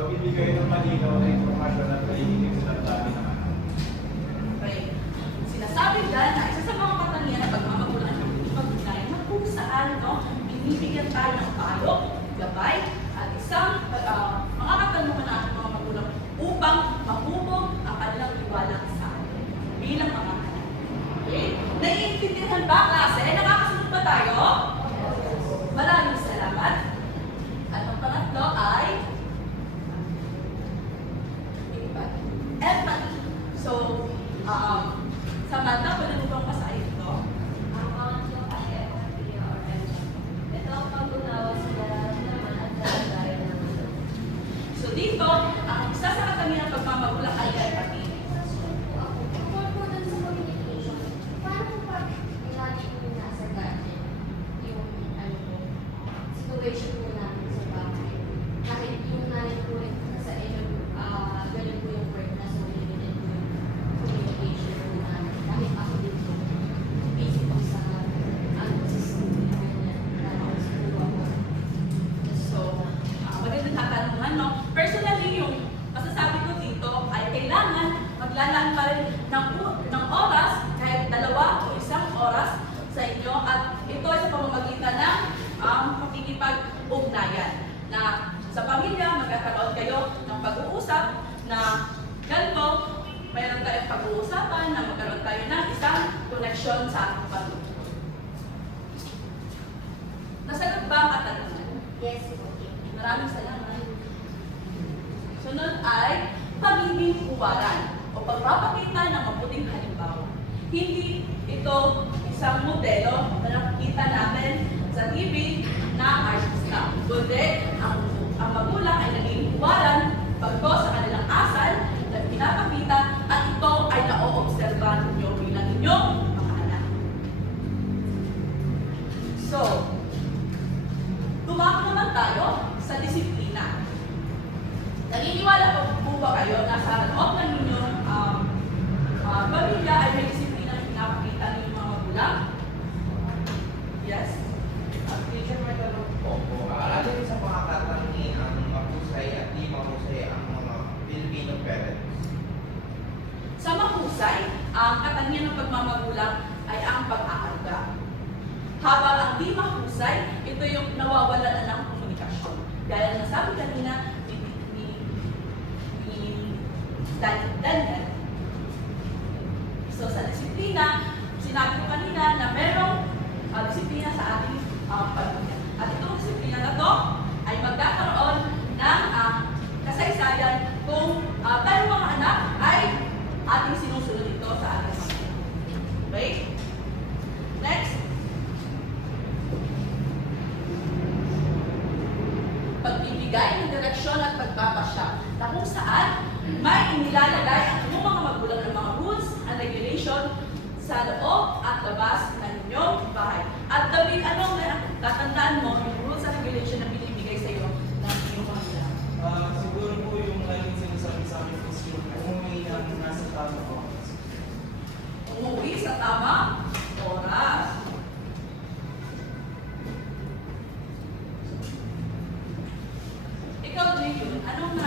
Pagbibigay ng malinaw na informasyon at naiinig sa damdamin ng anak. Okay. Sinasabi dyan na isa sa mga katangian na pagmamagulang ng pag-ugnayan na kung saan binibigyan tayo ng payo, gabay, at isang mga katanungan natin mga magulang upang mahubog ang kanilang iwalang sa atin bilang mga anak. Okay? Naiintindihan ba, klase? Nakakasunod ba tayo? Maraming salamat. At ang pangatlo ay empathy. So, Samantha, pwede mo bang pasahin ito? Ang pangatlo ay empathy or empathy. Ito ang pag-unawa sa nararamdaman at dalagayan ng mundo. So, dito, ang isa sa katangian ng pagmamagulang ay empathy. Tungkol po dun sa communication, paano po pag lagi po nasa gadget yung situation po natin sa bahay? Kahit yung nanay po sa inyo, ganun po yung work na so limited po yung communication po natin. Kahit ako din po, busy po sa school, ganyan, po ako. So, magandang katanungan, no? Personally, yung masasabi ko dito ay kailangan maglalaan pa rin ng oras, kahit 2 o 1 oras sa inyo, at ito ay sa pamamagitan ng pakikipag-ugnayan na sa pamilya, magkakaroon kayo ng pag-uusap na ganito, mayroon tayong pag-uusapan na magkaroon tayo ng isang connection sa ating pamilya. Nasagot ba ang katanungan? Yes po. Maraming salamat. Sunod ay pagiging uwaran o pagpapakita ng mabuting halimbawa. Hindi ito isang modelo na nakikita natin sa TV na artista. Kundi ang magulang ay naging uwaran pagko sa kanilang asal na pinapakita at ito ay na-oobserbahan ninyo bilang inyong mga anak. So, tumako naman tayo sa disiplina. Naniniwala po ba kayo na sa loob ng inyong pamilya ay may disiplina na pinapakita ng inyong mga magulang? Yes? Teacher, may tanong po po. Alin sa mga katangian mahusay at di mahusay ang mga Filipino parents? Sa mahusay, ang katangian ng pagmamagulang ay ang pag-aaruga. Habang ang di mahusay, ito yung nawawala na ng komunikasyon. Gaya na sabi kanina ni Daniel. So sa disiplina, sinabi ko kanina na merong disiplina sa ating pamilya. At itong disiplina na to ay magkakaroon ng kasaysayan kung tayo mga anak ay ating sinusunod ito sa ating pamilya. Okay? Next. Pagbibigay ng direksyon at pagpapasya na kung saan may inilalagay ang inyong mga magulang ng mga rules and regulation sa loob at labas ng inyong bahay. At David, anong tatandaan mo yung rules and regulation na binibigay sa iyo ng iyong pamilya? Siguro po yung laging sinasabi sa amin is yung umuwi ng nasa tamang oras. Umuwi sa tamang oras. Ikaw, Jayon, anong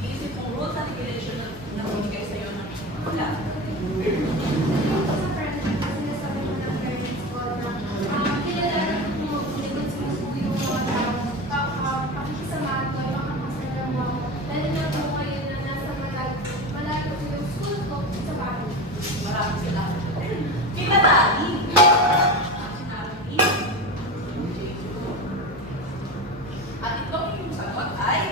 iisip mong rules and regulation na binibigay sa iyo ng iyong pamilya? Sa parents, sinasabi ko ng parents ko na kilala mo likod sa school yung mga tao, pakikisamahan ko, makakasalamu ako. Lalo na po ngayon na nasa malayo po yung school ko sa bahay. Maraming salamat. Kita Dani. Ang sinabi ni Jayon. At itong iyong sagot ay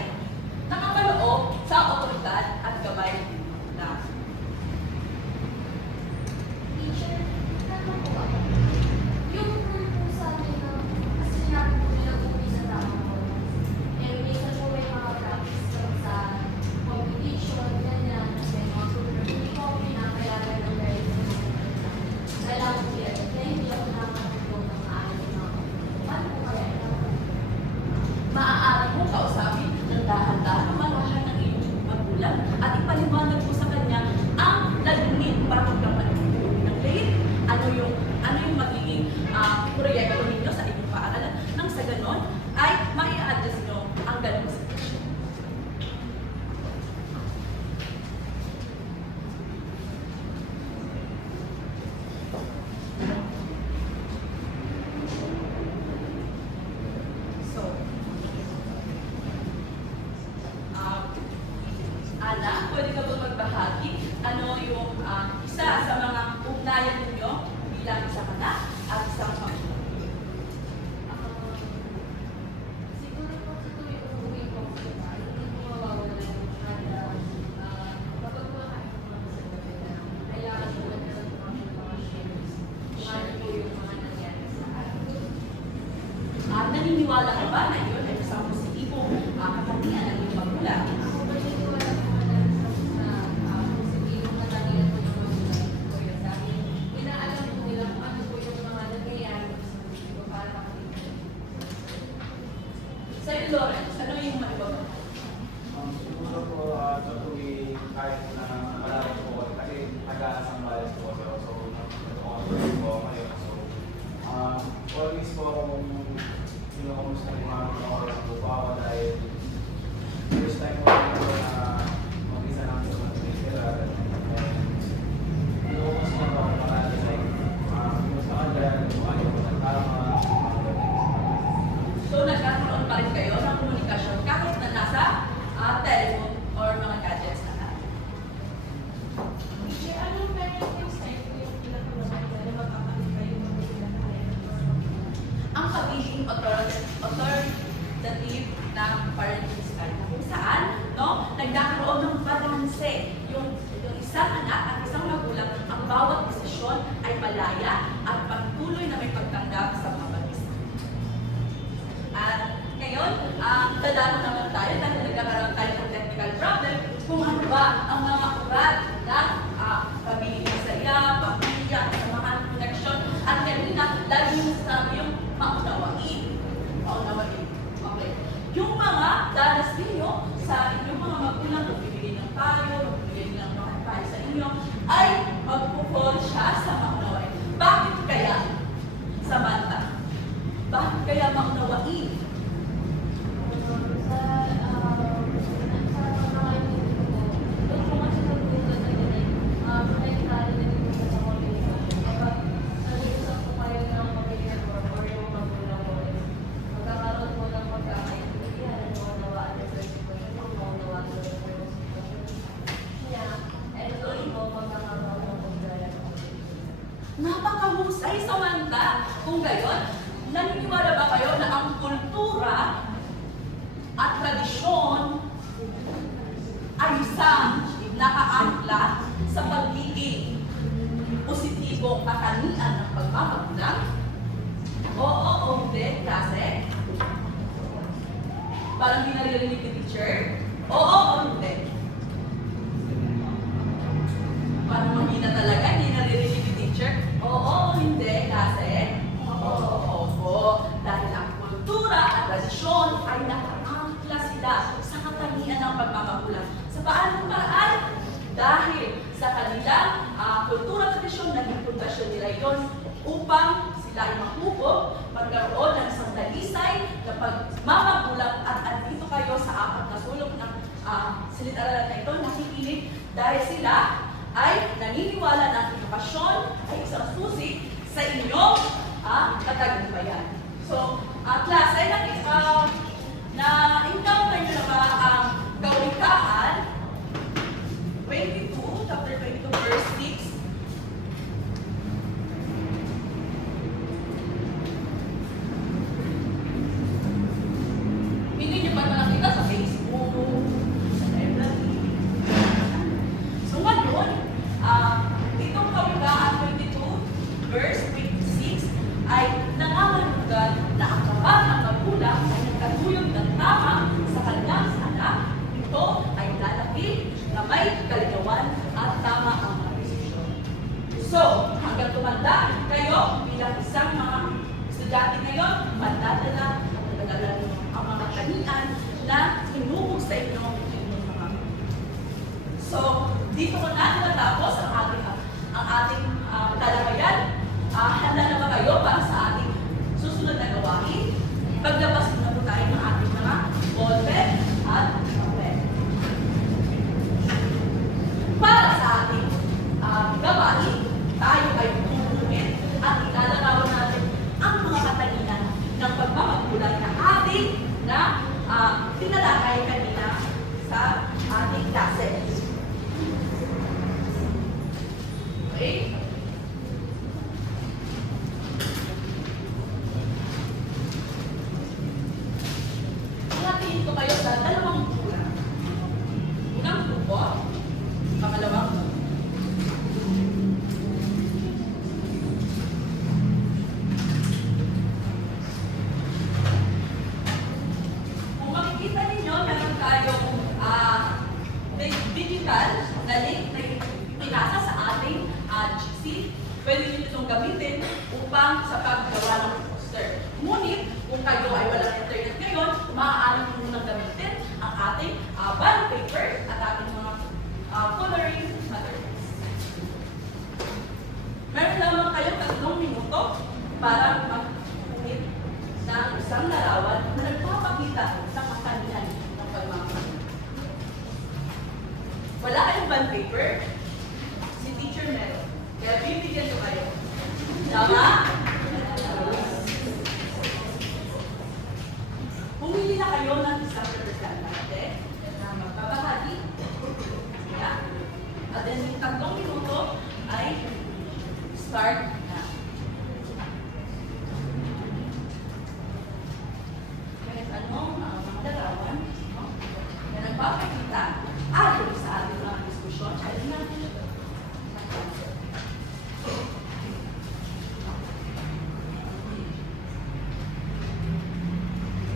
naniniwala ka ba na iyon ay isang positibong katangian ng iyong magulang? Ako ba niniwala ko na positibong katangian ko ng magulang ko yun sa akin. Inaalam ko nila kung ano po yung mga nangyayari sa buhay ko para makita. Sa'yo, Lawrence, ano yung maibaga? Siguro po, totally, kahit na malaki po, kasi nag-aasang balas po ako, so nag-online po ako ngayon. So, always po akong kinukumusta ng mga oras po po ako dahil first time po ako na mag-isa lang sa mga titira. Kinukumusta po ako marami like, kumusta ka dyan, kung ano po ng tama, So, nagkakaroon pa rin kayo ng komunikasyon kahit na nasa telephone or mga gadgets na natin. Anong parenting style ko yung pinakamaganda na magkakalit kayo mag-ilan Ang pagiging authoritative na parenting style kung saan nagkakaroon ng balanse yung isang anak at isang magulang, ang bawat desisyon ay malaya at patuloy na may pagtanggap sa mga bagay. At ngayon, dadalo naman tayo dahil nagkakaroon tayo ng technical problem kung ano ba ang mga ugat ng pamilya masaya, pamilya, kasamahan, connection, at kanina, lagi yung sasabi yung maunawain. Maunawain. Okay. Yung mga danas ninyo sa inyong mga magulang, magbibigay ng payo, magbibigay ng mga payo sa inyo, ay magpo-fall siya sa maunawain. Bakit kaya, Samantha? Bakit kaya maunawain? Napakahusay, Samantha. Kung gayon, naniniwala ba kayo na ang kultura at tradisyon ay isang nakaangkla sa pagiging positibong katangian ng pagmamagulang? Oo o hindi, klase? Parang di naririnig ni teacher? Oo o hindi? Parang mahina talaga, hindi naririnig ni teacher? Oo o hindi, klase? Oo. Dahil ang kultura at tradisyon ay nakaangkla sila sa katangian ng pagmamagulang. Sa paanong paraan? Dahil sa kanilang kultura at tradisyon, naging pundasyon nila yon upang sila ay mahubog, magkaroon ng isang dalisay na pagmamagulang at andito kayo sa apat na sulok ng silid-aralan na ito, nakikinig dahil sila ay naniniwala na ang edukasyon ay isang susi sa inyong katagumpayan. So, klase, na-encounter nyo na ba ang Kawikaan 22, chapter 22, verse 6? Hindi nyo ba ito nakita sa Facebook, sa library? So, ngayon, itong Kawikaan 22, verse 26, ay nangangahulugan na ang kapag ng magulang ay nagkatuyog ng tama sa kanyang anak, ito ay lalaki na may kaligawan at tama ang mga desisyon. So, hanggang tumanda kayo bilang isang mga estudyante ngayon, madadala ang mga kanian na inubog sa inyong mga. So, dito ko na natapos ang ating talakayan. Handa na ba kayo para sa ating susunod na gawain? Paglabas na po tayo ng ating mga ballpen at papel. Para sa ating gawain, tayo ay tutulungin at ilalarawan natin ang mga katangian ng pagmamagulang na ating tinalakay kanina sa ating klase. Okay? Hatiin ko kayo sa dalawang grupo. Unang grupo, pangalawang grupo. larawan na nagpapakita sa katangian ng pagmamahal. Wala kayong bond paper? Si teacher meron. Kaya bibigyan ko kayo. Tama? Pumili na kayo ng isang representante na magbabahagi. Yeah? At then yung 3 minuto ay start